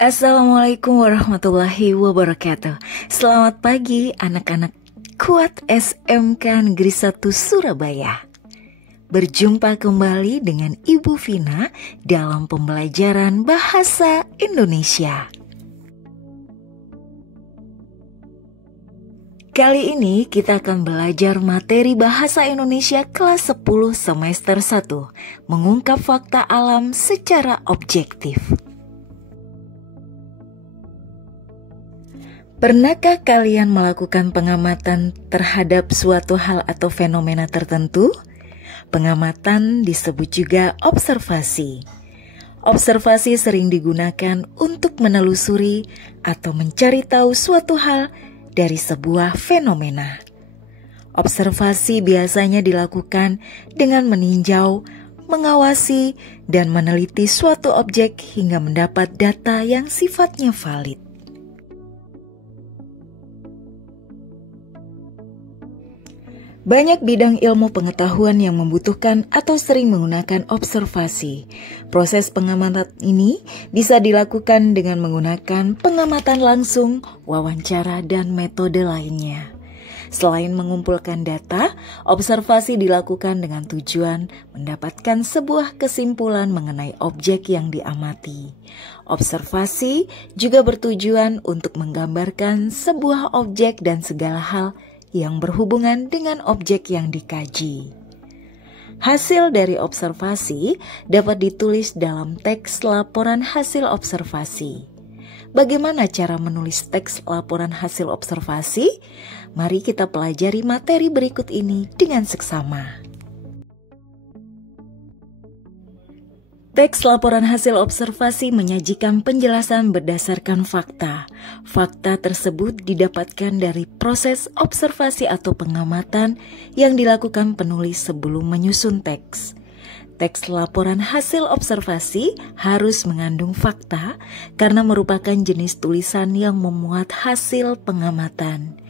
Assalamualaikum warahmatullahi wabarakatuh. Selamat pagi anak-anak kuat SMK Negeri 1 Surabaya. Berjumpa kembali dengan Ibu Vina dalam pembelajaran Bahasa Indonesia. Kali ini kita akan belajar materi Bahasa Indonesia kelas 10 semester 1, mengungkap fakta alam secara objektif. Pernahkah kalian melakukan pengamatan terhadap suatu hal atau fenomena tertentu? Pengamatan disebut juga observasi. Observasi sering digunakan untuk menelusuri atau mencari tahu suatu hal dari sebuah fenomena. Observasi biasanya dilakukan dengan meninjau, mengawasi, dan meneliti suatu objek hingga mendapat data yang sifatnya valid. Banyak bidang ilmu pengetahuan yang membutuhkan atau sering menggunakan observasi. Proses pengamatan ini bisa dilakukan dengan menggunakan pengamatan langsung, wawancara, dan metode lainnya. Selain mengumpulkan data, observasi dilakukan dengan tujuan mendapatkan sebuah kesimpulan mengenai objek yang diamati. Observasi juga bertujuan untuk menggambarkan sebuah objek dan segala hal yang berhubungan dengan objek yang dikaji. Hasil dari observasi dapat ditulis dalam teks laporan hasil observasi. Bagaimana cara menulis teks laporan hasil observasi? Mari kita pelajari materi berikut ini dengan seksama. Teks laporan hasil observasi menyajikan penjelasan berdasarkan fakta. Fakta tersebut didapatkan dari proses observasi atau pengamatan yang dilakukan penulis sebelum menyusun teks. Teks laporan hasil observasi harus mengandung fakta karena merupakan jenis tulisan yang memuat hasil pengamatan.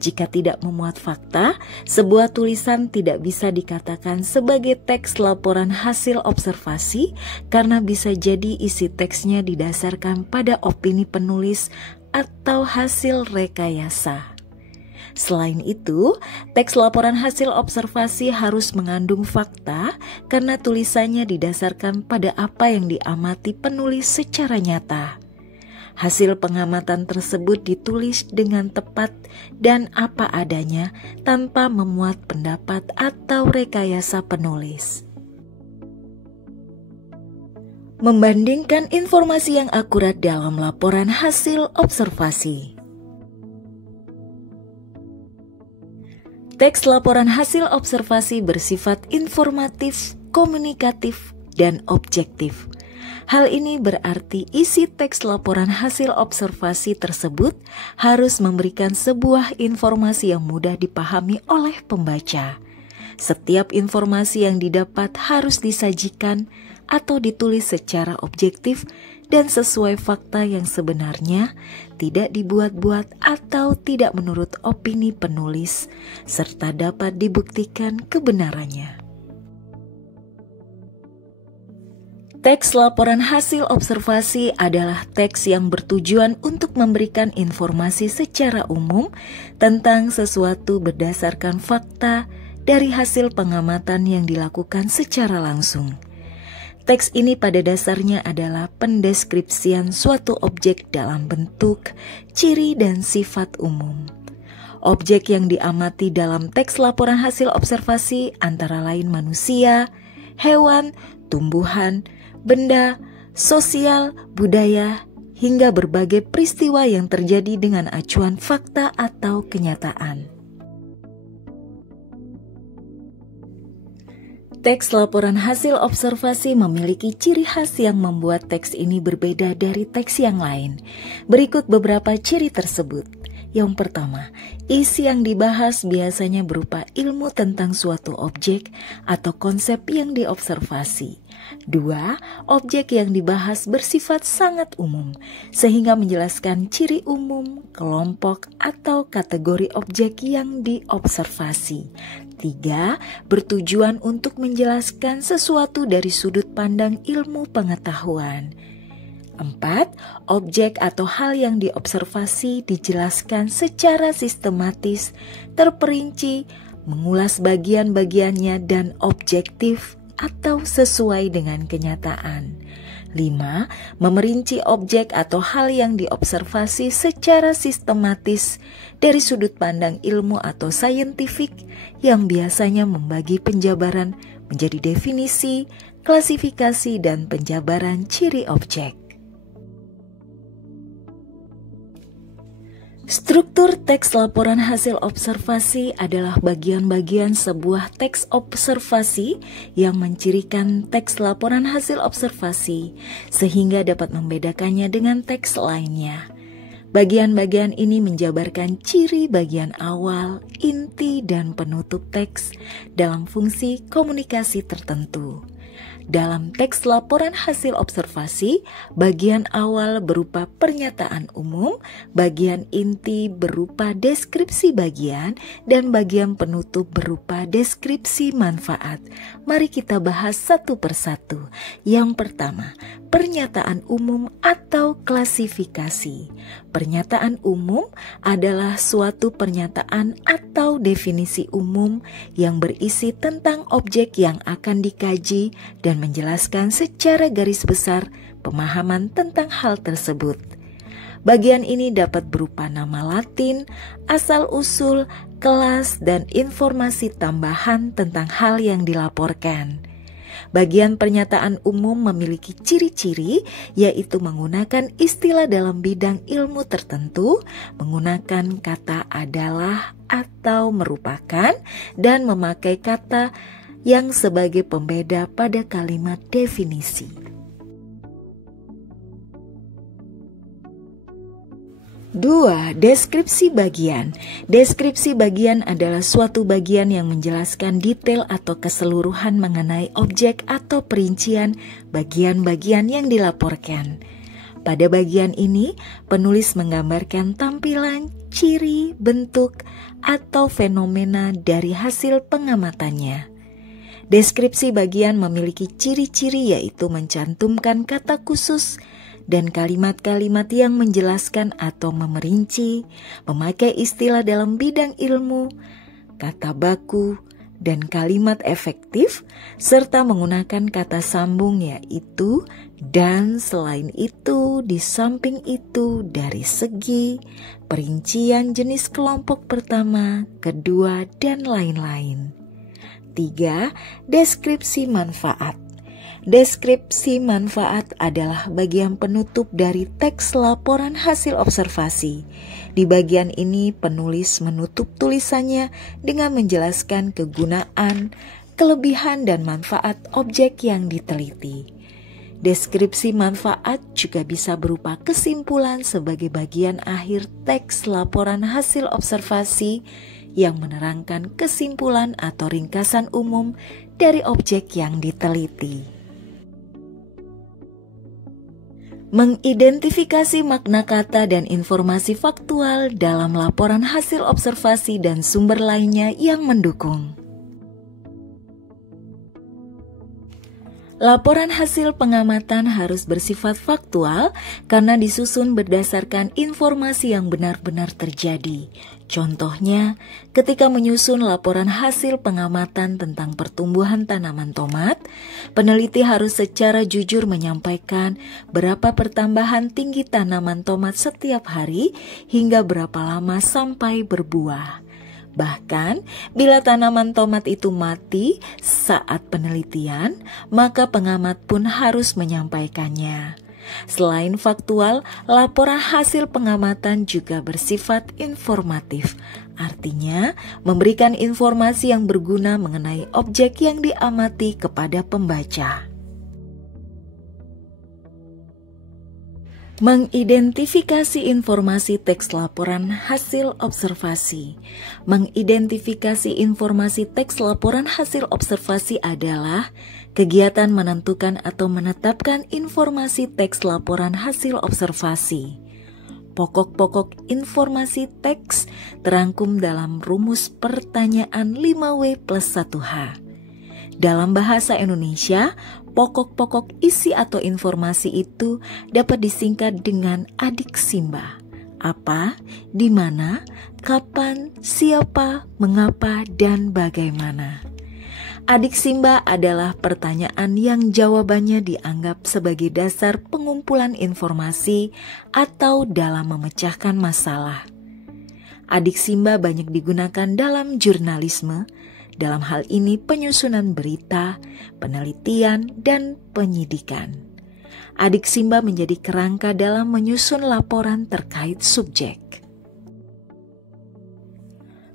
Jika tidak memuat fakta, sebuah tulisan tidak bisa dikatakan sebagai teks laporan hasil observasi karena bisa jadi isi teksnya didasarkan pada opini penulis atau hasil rekayasa. Selain itu, teks laporan hasil observasi harus mengandung fakta karena tulisannya didasarkan pada apa yang diamati penulis secara nyata. Hasil pengamatan tersebut ditulis dengan tepat dan apa adanya tanpa memuat pendapat atau rekayasa penulis. Membandingkan informasi yang akurat dalam laporan hasil observasi. Teks laporan hasil observasi bersifat informatif, komunikatif, dan objektif. Hal ini berarti isi teks laporan hasil observasi tersebut harus memberikan sebuah informasi yang mudah dipahami oleh pembaca. Setiap informasi yang didapat harus disajikan atau ditulis secara objektif dan sesuai fakta yang sebenarnya, tidak dibuat-buat atau tidak menurut opini penulis, serta dapat dibuktikan kebenarannya. Teks laporan hasil observasi adalah teks yang bertujuan untuk memberikan informasi secara umum tentang sesuatu berdasarkan fakta dari hasil pengamatan yang dilakukan secara langsung. Teks ini pada dasarnya adalah pendeskripsian suatu objek dalam bentuk, ciri, dan sifat umum. Objek yang diamati dalam teks laporan hasil observasi antara lain manusia, hewan, tumbuhan, benda, sosial, budaya, hingga berbagai peristiwa yang terjadi dengan acuan fakta atau kenyataan. Teks laporan hasil observasi memiliki ciri khas yang membuat teks ini berbeda dari teks yang lain. Berikut beberapa ciri tersebut. Yang pertama, isi yang dibahas biasanya berupa ilmu tentang suatu objek atau konsep yang diobservasi. 2. Objek yang dibahas bersifat sangat umum, sehingga menjelaskan ciri umum, kelompok, atau kategori objek yang diobservasi. 3. Bertujuan untuk menjelaskan sesuatu dari sudut pandang ilmu pengetahuan. 4. Objek atau hal yang diobservasi dijelaskan secara sistematis, terperinci, mengulas bagian-bagiannya dan objektif atau sesuai dengan kenyataan. 5. Memerinci objek atau hal yang diobservasi secara sistematis dari sudut pandang ilmu atau saintifik yang biasanya membagi penjabaran menjadi definisi, klasifikasi, dan penjabaran ciri objek. Struktur teks laporan hasil observasi adalah bagian-bagian sebuah teks observasi yang mencirikan teks laporan hasil observasi sehingga dapat membedakannya dengan teks lainnya. Bagian-bagian ini menjabarkan ciri bagian awal, inti, dan penutup teks dalam fungsi komunikasi tertentu. Dalam teks laporan hasil observasi, bagian awal berupa pernyataan umum, bagian inti berupa deskripsi bagian, dan bagian penutup berupa deskripsi manfaat. Mari kita bahas satu persatu. Yang pertama, pernyataan umum atau klasifikasi. Pernyataan umum adalah suatu pernyataan atau definisi umum yang berisi tentang objek yang akan dikaji dan menjelaskan secara garis besar pemahaman tentang hal tersebut. Bagian ini dapat berupa nama Latin, asal-usul, kelas, dan informasi tambahan tentang hal yang dilaporkan. Bagian pernyataan umum memiliki ciri-ciri, yaitu menggunakan istilah dalam bidang ilmu tertentu, menggunakan kata adalah atau merupakan, dan memakai kata yang sebagai pembeda pada kalimat definisi. Dua, deskripsi bagian. Deskripsi bagian adalah suatu bagian yang menjelaskan detail atau keseluruhan mengenai objek atau perincian bagian-bagian yang dilaporkan. Pada bagian ini, penulis menggambarkan tampilan, ciri, bentuk, atau fenomena dari hasil pengamatannya. Deskripsi bagian memiliki ciri-ciri yaitu mencantumkan kata khusus dan kalimat-kalimat yang menjelaskan atau memerinci, memakai istilah dalam bidang ilmu, kata baku, dan kalimat efektif, serta menggunakan kata sambung yaitu dan, selain itu, di samping itu, dari segi, perincian jenis kelompok pertama, kedua, dan lain-lain. 3. Deskripsi manfaat. Deskripsi manfaat adalah bagian penutup dari teks laporan hasil observasi. Di bagian ini penulis menutup tulisannya dengan menjelaskan kegunaan, kelebihan, dan manfaat objek yang diteliti. Deskripsi manfaat juga bisa berupa kesimpulan sebagai bagian akhir teks laporan hasil observasi yang menerangkan kesimpulan atau ringkasan umum dari objek yang diteliti. Mengidentifikasi makna kata dan informasi faktual dalam laporan hasil observasi dan sumber lainnya yang mendukung. Laporan hasil pengamatan harus bersifat faktual karena disusun berdasarkan informasi yang benar-benar terjadi. Contohnya, ketika menyusun laporan hasil pengamatan tentang pertumbuhan tanaman tomat, peneliti harus secara jujur menyampaikan berapa pertambahan tinggi tanaman tomat setiap hari hingga berapa lama sampai berbuah. Bahkan, bila tanaman tomat itu mati saat penelitian, maka pengamat pun harus menyampaikannya. Selain faktual, laporan hasil pengamatan juga bersifat informatif. Artinya, memberikan informasi yang berguna mengenai objek yang diamati kepada pembaca. Mengidentifikasi informasi teks laporan hasil observasi. Mengidentifikasi informasi teks laporan hasil observasi adalah kegiatan menentukan atau menetapkan informasi teks laporan hasil observasi. Pokok-pokok informasi teks terangkum dalam rumus pertanyaan 5W+1H. Dalam bahasa Indonesia, Pokok-pokok isi atau informasi itu dapat disingkat dengan adik Simba. Apa, di mana, kapan, siapa, mengapa, dan bagaimana. Adik Simba adalah pertanyaan yang jawabannya dianggap sebagai dasar pengumpulan informasi atau dalam memecahkan masalah. Adik Simba banyak digunakan dalam jurnalisme, dalam hal ini penyusunan berita, penelitian, dan penyidikan. Adik Simba menjadi kerangka dalam menyusun laporan terkait subjek.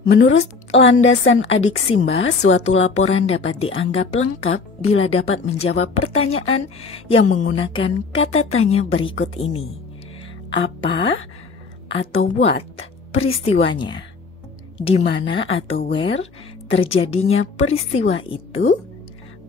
Menurut landasan adik Simba, suatu laporan dapat dianggap lengkap bila dapat menjawab pertanyaan yang menggunakan kata tanya berikut ini. Apa atau what peristiwanya? Di mana atau where terjadinya peristiwa itu?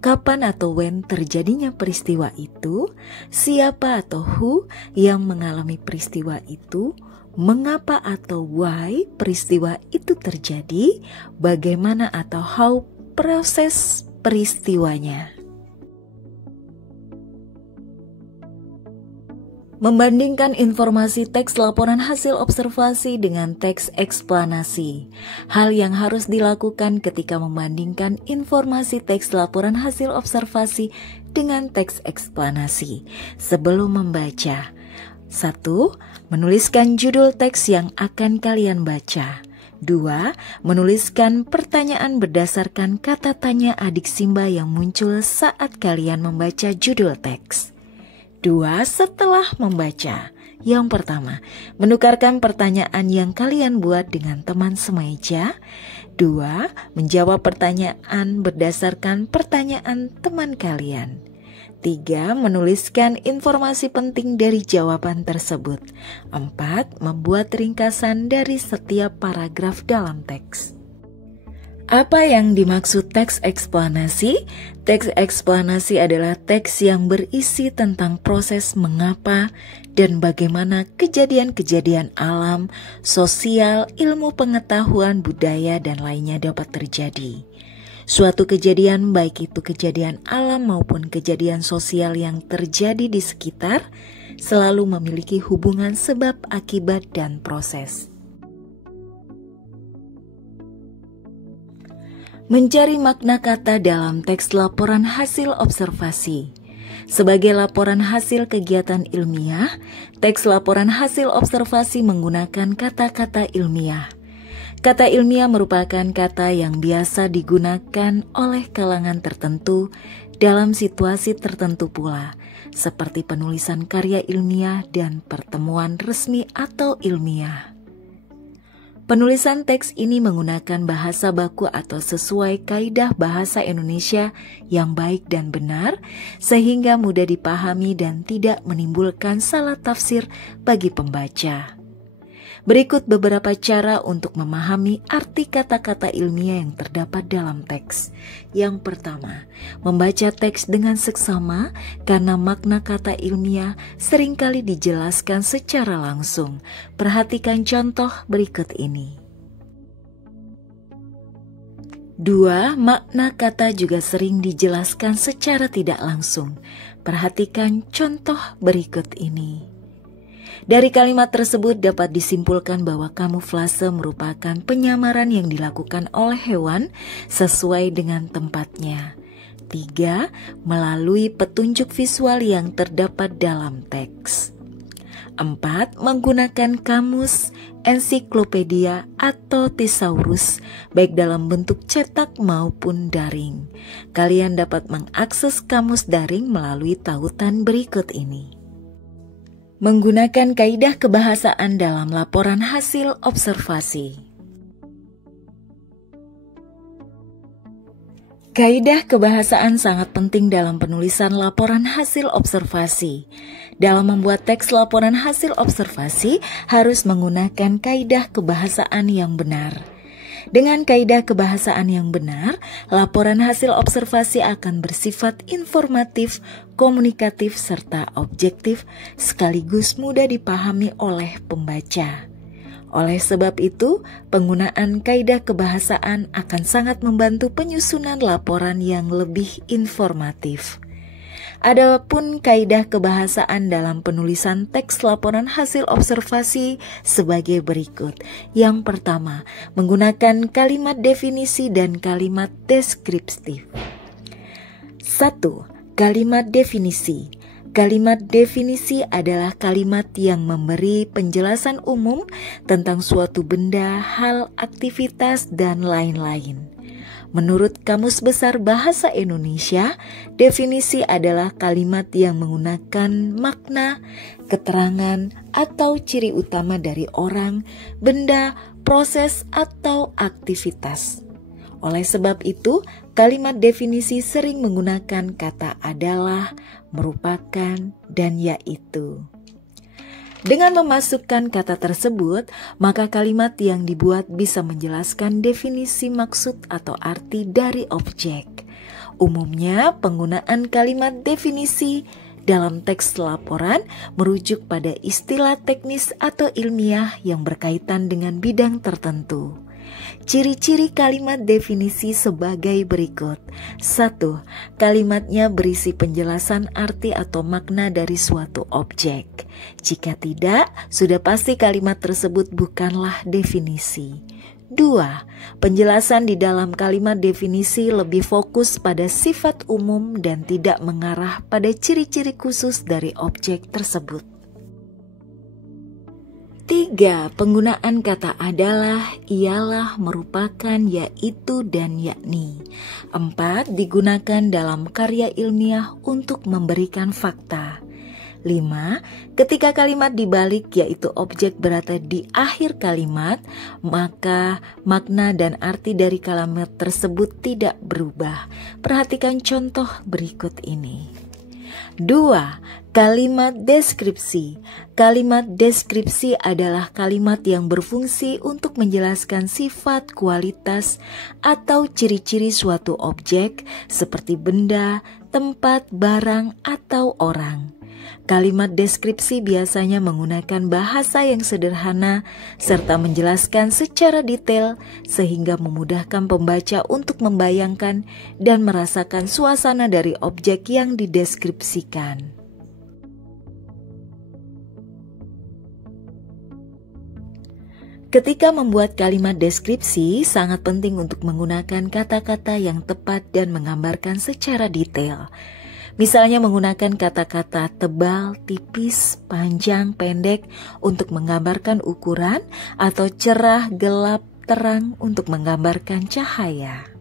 Kapan atau when terjadinya peristiwa itu? Siapa atau who yang mengalami peristiwa itu? Mengapa atau why peristiwa itu terjadi? Bagaimana atau how proses peristiwanya? Membandingkan informasi teks laporan hasil observasi dengan teks eksplanasi. Hal yang harus dilakukan ketika membandingkan informasi teks laporan hasil observasi dengan teks eksplanasi. Sebelum membaca, 1. Menuliskan judul teks yang akan kalian baca. 2. Menuliskan pertanyaan berdasarkan kata tanya adik Simba yang muncul saat kalian membaca judul teks. 2. Setelah membaca. Yang pertama, menukarkan pertanyaan yang kalian buat dengan teman semeja. 2. Menjawab pertanyaan berdasarkan pertanyaan teman kalian. 3. Menuliskan informasi penting dari jawaban tersebut. 4. Membuat ringkasan dari setiap paragraf dalam teks. Apa yang dimaksud teks eksplanasi? Teks eksplanasi adalah teks yang berisi tentang proses mengapa dan bagaimana kejadian-kejadian alam, sosial, ilmu pengetahuan, budaya, dan lainnya dapat terjadi. Suatu kejadian, baik itu kejadian alam maupun kejadian sosial yang terjadi di sekitar, selalu memiliki hubungan sebab, akibat, dan proses. Mencari makna kata dalam teks laporan hasil observasi. Sebagai laporan hasil kegiatan ilmiah, teks laporan hasil observasi menggunakan kata-kata ilmiah. Kata ilmiah merupakan kata yang biasa digunakan oleh kalangan tertentu dalam situasi tertentu pula, seperti penulisan karya ilmiah dan pertemuan resmi atau ilmiah. Penulisan teks ini menggunakan bahasa baku atau sesuai kaidah bahasa Indonesia yang baik dan benar, sehingga mudah dipahami dan tidak menimbulkan salah tafsir bagi pembaca. Berikut beberapa cara untuk memahami arti kata-kata ilmiah yang terdapat dalam teks. Yang pertama, membaca teks dengan seksama karena makna kata ilmiah seringkali dijelaskan secara langsung. Perhatikan contoh berikut ini. 2. Makna kata juga sering dijelaskan secara tidak langsung. Perhatikan contoh berikut ini. Dari kalimat tersebut dapat disimpulkan bahwa kamuflase merupakan penyamaran yang dilakukan oleh hewan sesuai dengan tempatnya. 3. Melalui petunjuk visual yang terdapat dalam teks. 4. Menggunakan kamus, ensiklopedia, atau thesaurus, baik dalam bentuk cetak maupun daring. Kalian dapat mengakses kamus daring melalui tautan berikut ini. Menggunakan kaidah kebahasaan dalam laporan hasil observasi. Kaidah kebahasaan sangat penting dalam penulisan laporan hasil observasi. Dalam membuat teks laporan hasil observasi harus menggunakan kaidah kebahasaan yang benar. Dengan kaidah kebahasaan yang benar, laporan hasil observasi akan bersifat informatif, komunikatif, serta objektif, sekaligus mudah dipahami oleh pembaca. Oleh sebab itu, penggunaan kaidah kebahasaan akan sangat membantu penyusunan laporan yang lebih informatif. Adapun kaidah kebahasaan dalam penulisan teks laporan hasil observasi sebagai berikut. Yang pertama, menggunakan kalimat definisi dan kalimat deskriptif. 1. Kalimat definisi. Kalimat definisi adalah kalimat yang memberi penjelasan umum tentang suatu benda, hal, aktivitas, dan lain-lain. Menurut Kamus Besar Bahasa Indonesia, definisi adalah kalimat yang menggunakan makna, keterangan, atau ciri utama dari orang, benda, proses, atau aktivitas. Oleh sebab itu, kalimat definisi sering menggunakan kata adalah, merupakan, dan yaitu. Dengan memasukkan kata tersebut, maka kalimat yang dibuat bisa menjelaskan definisi maksud atau arti dari objek. Umumnya, penggunaan kalimat definisi dalam teks laporan merujuk pada istilah teknis atau ilmiah yang berkaitan dengan bidang tertentu. Ciri-ciri kalimat definisi sebagai berikut. 1. Kalimatnya berisi penjelasan arti atau makna dari suatu objek. Jika tidak, sudah pasti kalimat tersebut bukanlah definisi. 2. Penjelasan di dalam kalimat definisi lebih fokus pada sifat umum dan tidak mengarah pada ciri-ciri khusus dari objek tersebut. 3. Penggunaan kata adalah, ialah, merupakan, yaitu, dan yakni. 4. Digunakan dalam karya ilmiah untuk memberikan fakta. 5. Ketika kalimat dibalik yaitu objek berada di akhir kalimat, maka makna dan arti dari kalimat tersebut tidak berubah. Perhatikan contoh berikut ini. 2. Kalimat deskripsi. Kalimat deskripsi adalah kalimat yang berfungsi untuk menjelaskan sifat, kualitas, atau ciri-ciri suatu objek seperti benda, tempat, barang, atau orang. Kalimat deskripsi biasanya menggunakan bahasa yang sederhana serta menjelaskan secara detail sehingga memudahkan pembaca untuk membayangkan dan merasakan suasana dari objek yang dideskripsikan. Ketika membuat kalimat deskripsi, sangat penting untuk menggunakan kata-kata yang tepat dan menggambarkan secara detail. Misalnya menggunakan kata-kata tebal, tipis, panjang, pendek untuk menggambarkan ukuran atau cerah, gelap, terang untuk menggambarkan cahaya.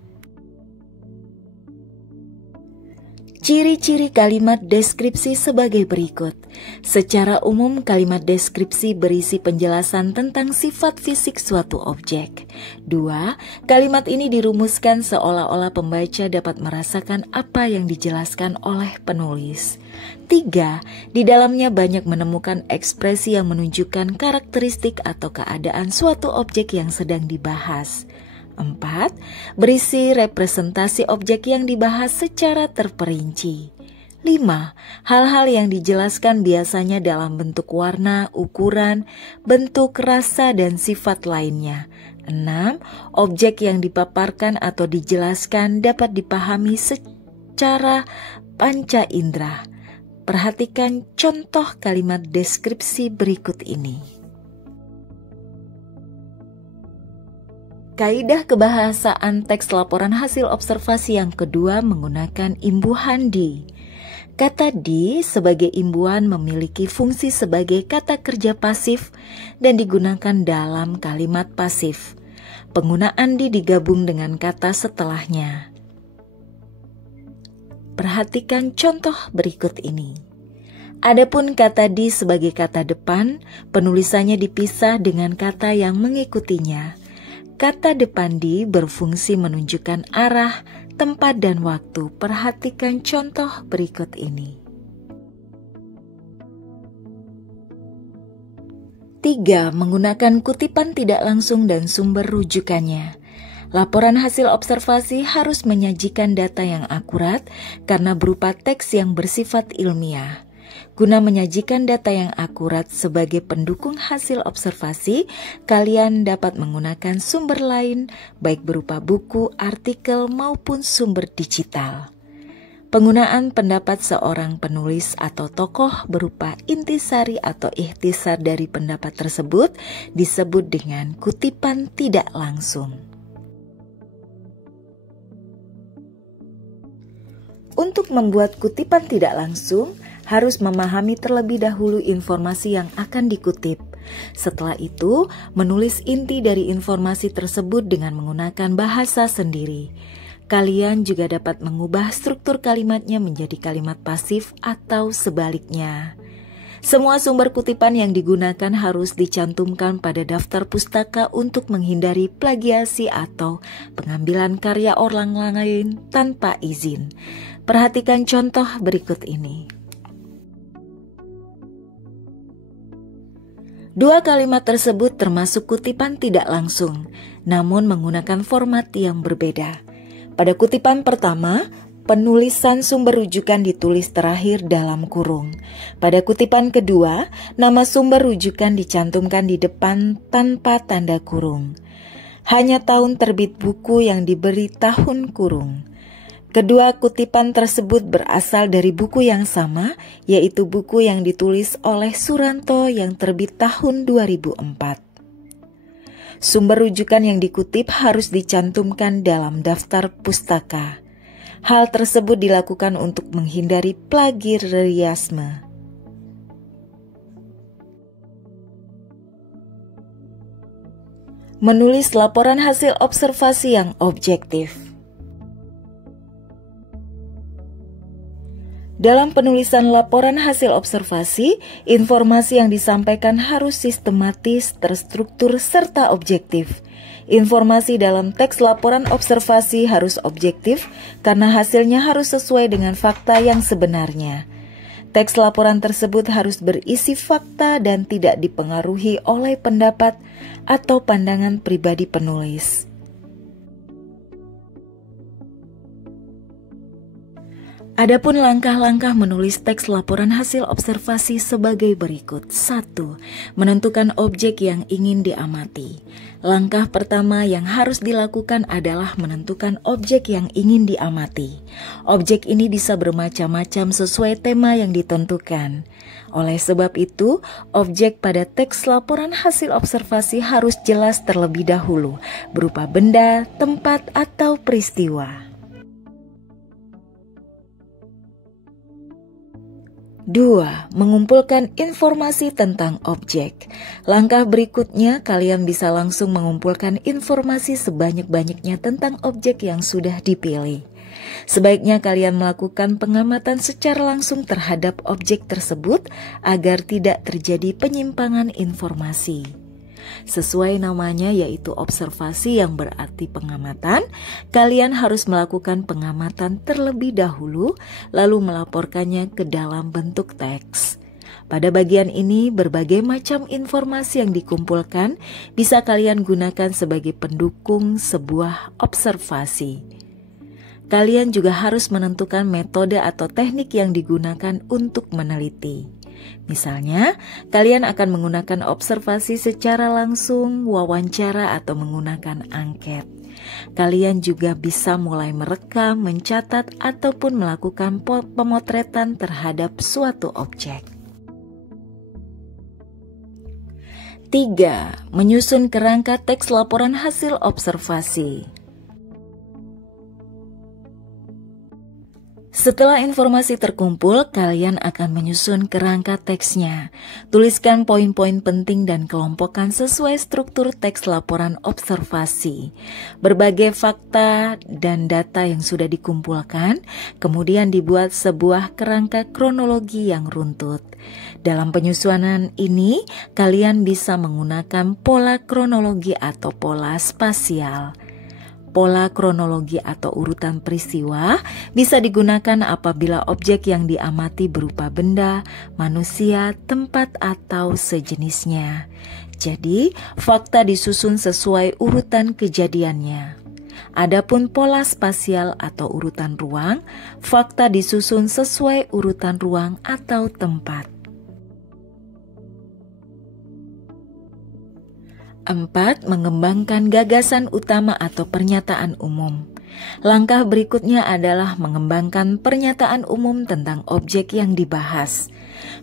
Ciri-ciri kalimat deskripsi sebagai berikut. Secara umum, kalimat deskripsi berisi penjelasan tentang sifat fisik suatu objek. 2. Kalimat ini dirumuskan seolah-olah pembaca dapat merasakan apa yang dijelaskan oleh penulis. 3. Di dalamnya banyak menemukan ekspresi yang menunjukkan karakteristik atau keadaan suatu objek yang sedang dibahas. 4. Berisi representasi objek yang dibahas secara terperinci. 5. Hal-hal yang dijelaskan biasanya dalam bentuk warna, ukuran, bentuk, rasa, dan sifat lainnya. 6. Objek yang dipaparkan atau dijelaskan dapat dipahami secara panca indera. Perhatikan contoh kalimat deskripsi berikut ini. Kaidah kebahasaan teks laporan hasil observasi yang kedua menggunakan imbuhan di. Kata di sebagai imbuhan memiliki fungsi sebagai kata kerja pasif dan digunakan dalam kalimat pasif. Penggunaan di digabung dengan kata setelahnya. Perhatikan contoh berikut ini. Adapun kata di sebagai kata depan, penulisannya dipisah dengan kata yang mengikutinya. Kata depan di berfungsi menunjukkan arah, tempat, dan waktu. Perhatikan contoh berikut ini. 3. Menggunakan kutipan tidak langsung dan sumber rujukannya. Laporan hasil observasi harus menyajikan data yang akurat karena berupa teks yang bersifat ilmiah. Guna menyajikan data yang akurat sebagai pendukung hasil observasi, kalian dapat menggunakan sumber lain, baik berupa buku, artikel, maupun sumber digital. Penggunaan pendapat seorang penulis atau tokoh berupa intisari atau ikhtisar dari pendapat tersebut disebut dengan kutipan tidak langsung. Untuk membuat kutipan tidak langsung, harus memahami terlebih dahulu informasi yang akan dikutip. Setelah itu, menulis inti dari informasi tersebut dengan menggunakan bahasa sendiri. Kalian juga dapat mengubah struktur kalimatnya menjadi kalimat pasif atau sebaliknya. Semua sumber kutipan yang digunakan harus dicantumkan pada daftar pustaka untuk menghindari plagiasi atau pengambilan karya orang lain tanpa izin. Perhatikan contoh berikut ini. Dua kalimat tersebut termasuk kutipan tidak langsung, namun menggunakan format yang berbeda. Pada kutipan pertama, penulisan sumber rujukan ditulis terakhir dalam kurung. Pada kutipan kedua, nama sumber rujukan dicantumkan di depan tanpa tanda kurung. Hanya tahun terbit buku yang diberi tahun kurung. Kedua kutipan tersebut berasal dari buku yang sama, yaitu buku yang ditulis oleh Suranto yang terbit tahun 2004. Sumber rujukan yang dikutip harus dicantumkan dalam daftar pustaka. Hal tersebut dilakukan untuk menghindari plagiarisme. Menulis laporan hasil observasi yang objektif. Dalam penulisan laporan hasil observasi, informasi yang disampaikan harus sistematis, terstruktur, serta objektif. Informasi dalam teks laporan observasi harus objektif karena hasilnya harus sesuai dengan fakta yang sebenarnya. Teks laporan tersebut harus berisi fakta dan tidak dipengaruhi oleh pendapat atau pandangan pribadi penulis. Adapun langkah-langkah menulis teks laporan hasil observasi sebagai berikut. 1. Menentukan objek yang ingin diamati. Langkah pertama yang harus dilakukan adalah menentukan objek yang ingin diamati. Objek ini bisa bermacam-macam sesuai tema yang ditentukan. Oleh sebab itu, objek pada teks laporan hasil observasi harus jelas terlebih dahulu, berupa benda, tempat, atau peristiwa. 2. Mengumpulkan informasi tentang objek. Langkah berikutnya, kalian bisa langsung mengumpulkan informasi sebanyak-banyaknya tentang objek yang sudah dipilih. Sebaiknya kalian melakukan pengamatan secara langsung terhadap objek tersebut agar tidak terjadi penyimpangan informasi. Sesuai namanya yaitu observasi yang berarti pengamatan, kalian harus melakukan pengamatan terlebih dahulu lalu melaporkannya ke dalam bentuk teks. Pada bagian ini berbagai macam informasi yang dikumpulkan bisa kalian gunakan sebagai pendukung sebuah observasi. Kalian juga harus menentukan metode atau teknik yang digunakan untuk meneliti. Misalnya, kalian akan menggunakan observasi secara langsung, wawancara, atau menggunakan angket. Kalian juga bisa mulai merekam, mencatat, ataupun melakukan pemotretan terhadap suatu objek. 3. Menyusun kerangka teks laporan hasil observasi. Setelah informasi terkumpul, kalian akan menyusun kerangka teksnya. Tuliskan poin-poin penting dan kelompokkan sesuai struktur teks laporan observasi. Berbagai fakta dan data yang sudah dikumpulkan, kemudian dibuat sebuah kerangka kronologi yang runtut. Dalam penyusunan ini, kalian bisa menggunakan pola kronologi atau pola spasial. Pola kronologi atau urutan peristiwa bisa digunakan apabila objek yang diamati berupa benda, manusia, tempat, atau sejenisnya. Jadi, fakta disusun sesuai urutan kejadiannya. Adapun pola spasial atau urutan ruang, fakta disusun sesuai urutan ruang atau tempat. 4. Mengembangkan gagasan utama atau pernyataan umum. Langkah berikutnya adalah mengembangkan pernyataan umum tentang objek yang dibahas.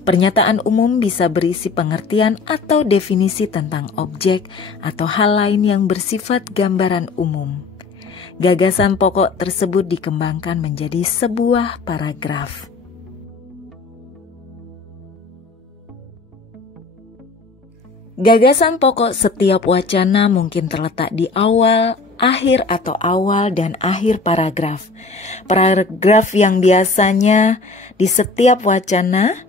Pernyataan umum bisa berisi pengertian atau definisi tentang objek atau hal lain yang bersifat gambaran umum. Gagasan pokok tersebut dikembangkan menjadi sebuah paragraf. Gagasan pokok setiap wacana mungkin terletak di awal, akhir atau awal dan akhir paragraf. Paragraf yang biasanya di setiap wacana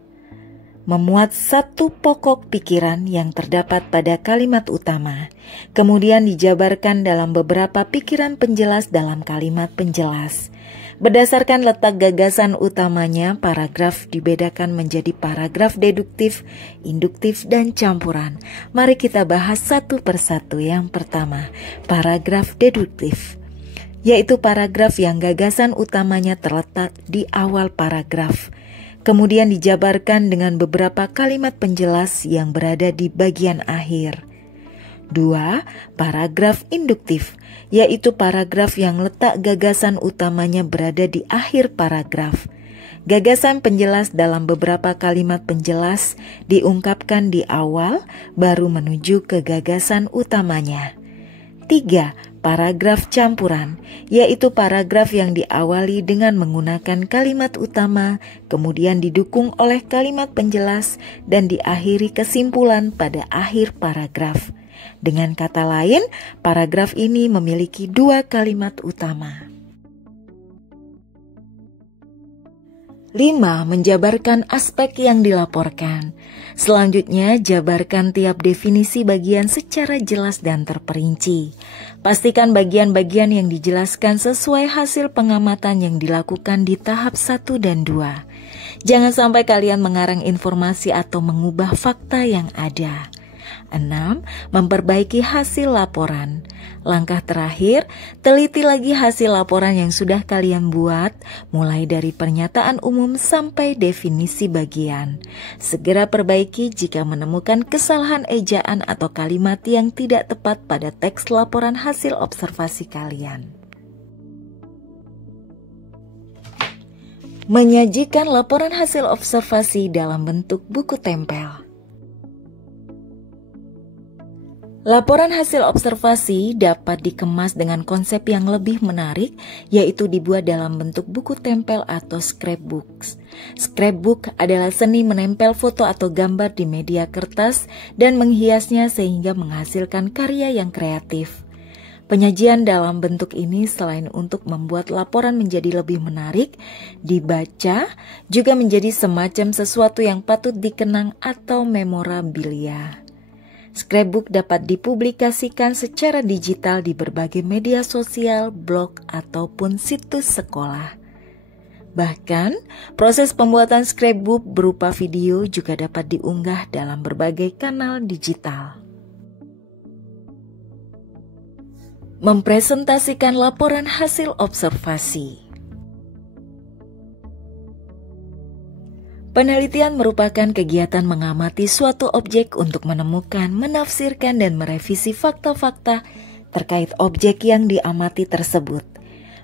memuat satu pokok pikiran yang terdapat pada kalimat utama, kemudian dijabarkan dalam beberapa pikiran penjelas dalam kalimat penjelas. Berdasarkan letak gagasan utamanya, paragraf dibedakan menjadi paragraf deduktif, induktif, dan campuran. Mari kita bahas satu persatu. Yang pertama, paragraf deduktif, yaitu paragraf yang gagasan utamanya terletak di awal paragraf, kemudian dijabarkan dengan beberapa kalimat penjelas yang berada di bagian akhir. 2. Paragraf induktif, yaitu paragraf yang letak gagasan utamanya berada di akhir paragraf. Gagasan penjelas dalam beberapa kalimat penjelas diungkapkan di awal, baru menuju ke gagasan utamanya. 3. Paragraf campuran, yaitu paragraf yang diawali dengan menggunakan kalimat utama, kemudian didukung oleh kalimat penjelas, dan diakhiri kesimpulan pada akhir paragraf. Dengan kata lain, paragraf ini memiliki 2 kalimat utama. 5. Menjabarkan aspek yang dilaporkan. Selanjutnya, jabarkan tiap definisi bagian secara jelas dan terperinci. Pastikan bagian-bagian yang dijelaskan sesuai hasil pengamatan yang dilakukan di tahap 1 dan 2. Jangan sampai kalian mengarang informasi atau mengubah fakta yang ada. 6. Memperbaiki hasil laporan. Langkah terakhir, teliti lagi hasil laporan yang sudah kalian buat, mulai dari pernyataan umum sampai definisi bagian. Segera perbaiki jika menemukan kesalahan ejaan atau kalimat yang tidak tepat pada teks laporan hasil observasi kalian. Menyajikan laporan hasil observasi dalam bentuk buku tempel. Laporan hasil observasi dapat dikemas dengan konsep yang lebih menarik, yaitu dibuat dalam bentuk buku tempel atau scrapbooks. Scrapbook adalah seni menempel foto atau gambar di media kertas dan menghiasnya sehingga menghasilkan karya yang kreatif. Penyajian dalam bentuk ini selain untuk membuat laporan menjadi lebih menarik, dibaca juga menjadi semacam sesuatu yang patut dikenang atau memorabilia. Scrapbook dapat dipublikasikan secara digital di berbagai media sosial, blog, ataupun situs sekolah. Bahkan, proses pembuatan scrapbook berupa video juga dapat diunggah dalam berbagai kanal digital. Mempresentasikan laporan hasil observasi. Penelitian merupakan kegiatan mengamati suatu objek untuk menemukan, menafsirkan, dan merevisi fakta-fakta terkait objek yang diamati tersebut.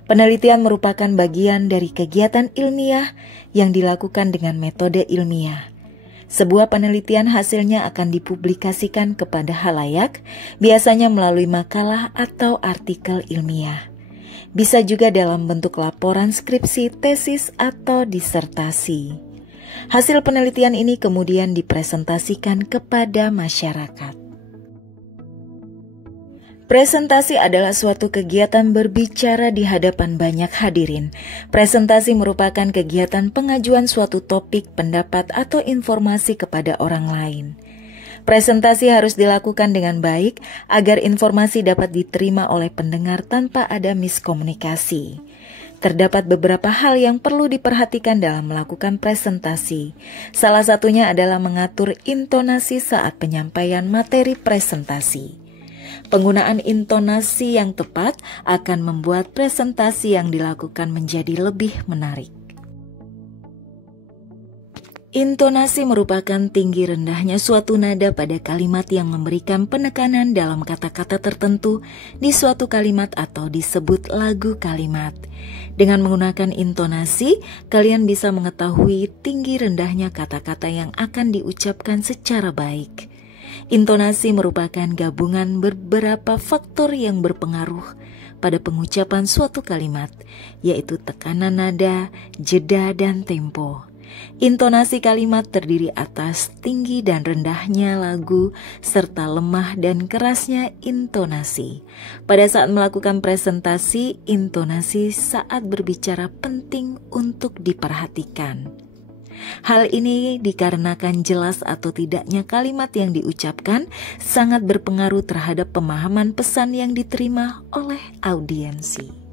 Penelitian merupakan bagian dari kegiatan ilmiah yang dilakukan dengan metode ilmiah. Sebuah penelitian hasilnya akan dipublikasikan kepada khalayak, biasanya melalui makalah atau artikel ilmiah. Bisa juga dalam bentuk laporan skripsi, tesis, atau disertasi. Hasil penelitian ini kemudian dipresentasikan kepada masyarakat. Presentasi adalah suatu kegiatan berbicara di hadapan banyak hadirin. Presentasi merupakan kegiatan pengajuan suatu topik, pendapat, atau informasi kepada orang lain. Presentasi harus dilakukan dengan baik agar informasi dapat diterima oleh pendengar tanpa ada miskomunikasi. Terdapat beberapa hal yang perlu diperhatikan dalam melakukan presentasi. Salah satunya adalah mengatur intonasi saat penyampaian materi presentasi. Penggunaan intonasi yang tepat akan membuat presentasi yang dilakukan menjadi lebih menarik. Intonasi merupakan tinggi rendahnya suatu nada pada kalimat yang memberikan penekanan dalam kata-kata tertentu di suatu kalimat atau disebut lagu kalimat. Dengan menggunakan intonasi, kalian bisa mengetahui tinggi rendahnya kata-kata yang akan diucapkan secara baik. Intonasi merupakan gabungan beberapa faktor yang berpengaruh pada pengucapan suatu kalimat, yaitu tekanan nada, jeda, dan tempo. Intonasi kalimat terdiri atas tinggi dan rendahnya lagu serta lemah dan kerasnya intonasi. Pada saat melakukan presentasi, intonasi saat berbicara penting untuk diperhatikan. Hal ini dikarenakan jelas atau tidaknya kalimat yang diucapkan sangat berpengaruh terhadap pemahaman pesan yang diterima oleh audiensi.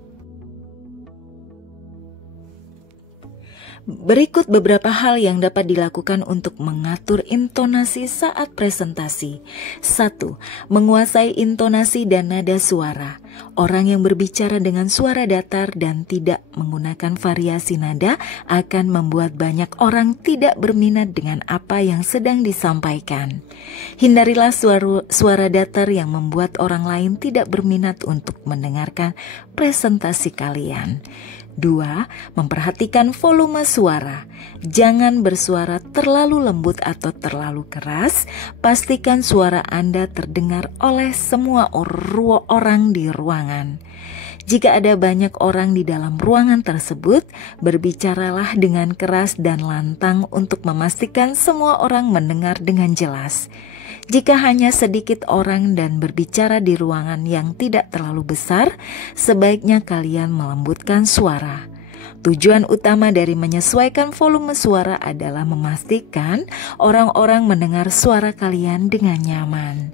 Berikut beberapa hal yang dapat dilakukan untuk mengatur intonasi saat presentasi. 1. Menguasai intonasi dan nada suara. Orang yang berbicara dengan suara datar dan tidak menggunakan variasi nada akan membuat banyak orang tidak berminat dengan apa yang sedang disampaikan. Hindarilah suara datar yang membuat orang lain tidak berminat untuk mendengarkan presentasi kalian. 2. Memperhatikan volume suara. Jangan bersuara terlalu lembut atau terlalu keras. Pastikan suara Anda terdengar oleh semua orang di ruangan. Jika ada banyak orang di dalam ruangan tersebut, berbicaralah dengan keras dan lantang untuk memastikan semua orang mendengar dengan jelas. Jika hanya sedikit orang dan berbicara di ruangan yang tidak terlalu besar, sebaiknya kalian melembutkan suara. Tujuan utama dari menyesuaikan volume suara adalah memastikan orang-orang mendengar suara kalian dengan nyaman.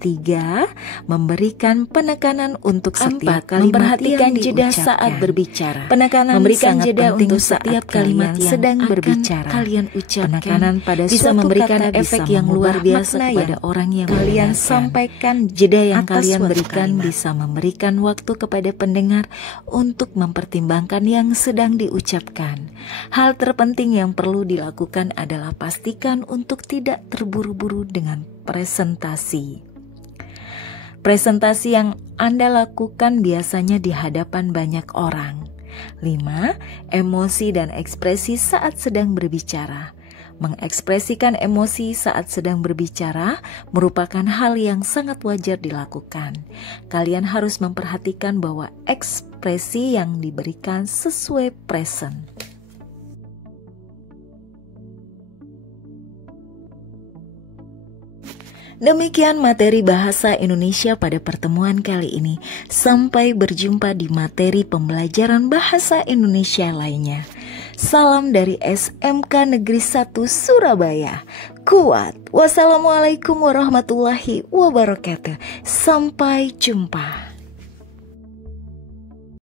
3. Memberikan penekanan untuk setiap kalimat yang jeda diucapkan. saat berbicara. Penekanan Memberikan sangat jeda penting untuk setiap setiap kalimat kalimat yang sedang akan berbicara. kalian ucapkan Penekanan pada bisa suatu memberikan kata efek bisa yang luar mengubah biasa makna kepada yang orang yang kalian mendengarkan. sampaikan. Jeda yang atas kalian suatu berikan kalimat. bisa memberikan waktu kepada pendengar untuk mempertimbangkan yang sedang diucapkan. Hal terpenting yang perlu dilakukan adalah pastikan untuk tidak terburu-buru dengan presentasi. Presentasi yang Anda lakukan biasanya di hadapan banyak orang. 5. Emosi dan ekspresi saat sedang berbicara. Mengekspresikan emosi saat sedang berbicara merupakan hal yang sangat wajar dilakukan. Kalian harus memperhatikan bahwa ekspresi yang diberikan sesuai present. Demikian materi bahasa Indonesia pada pertemuan kali ini. Sampai berjumpa di materi pembelajaran bahasa Indonesia lainnya. Salam dari SMK Negeri 1 Surabaya. Kuat. Wassalamualaikum warahmatullahi wabarakatuh. Sampai jumpa.